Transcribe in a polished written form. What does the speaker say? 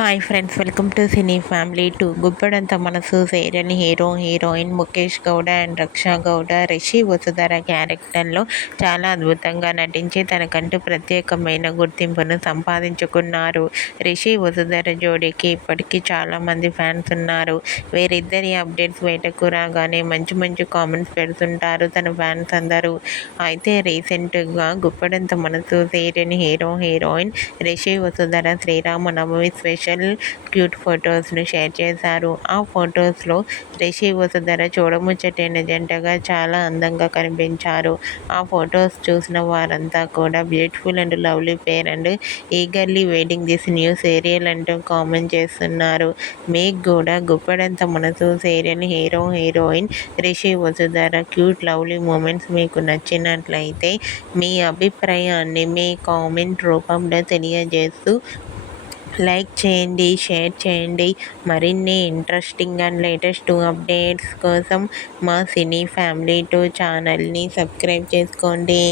Hi friends, welcome to cine family 2. Guppedantha Manasu serial heroine Mukesh Gowda and Raksha Gowda Rishi Vasudhara క్యారెక్టర్లో చాలా అద్భుతంగా నటించి తనకంటూ ప్రత్యేకమైన గుర్తింపును సంపాదించుకున్నారు. రిషి వసుధర జోడీకి ఇప్పటికీ చాలామంది ఫ్యాన్స్ ఉన్నారు. వీరిద్దరి అప్డేట్స్ బయటకు రాగానే మంచి కామెంట్స్ పెడుతుంటారు తన ఫ్యాన్స్ అందరూ. అయితే రీసెంట్గా Guppedantha Manasu serial heroine Rishi Vasudhara Sriramanavami special cute ఫొటోస్ను షేర్ చేశారు. ఆ ఫొటోస్లో రిషి వసుధర చూడముచ్చటైన జంటగా చాలా అందంగా కనిపించారు. ఆ ఫొటోస్ చూసిన వారంతా కూడా beautiful and lovely pair and eagerly waiting this new serial అంటూ కామెంట్ చేస్తున్నారు. మీకు కూడా Guppedantha Manasu serial heroine Rishi Vasudhara cute lovely moments మీకు నచ్చినట్లయితే మీ అభిప్రాయాన్ని మీ కామెంట్ రూపంలో తెలియజేస్తూ లైక్ చేయండి, షేర్ చేయండి. మరిన్ని ఇంట్రెస్టింగ్ అండ్ లేటెస్ట్ అప్డేట్స్ కోసం మా సినీ ఫ్యామిలీ 2 ఛానల్ని సబ్స్క్రైబ్ చేసుకోండి.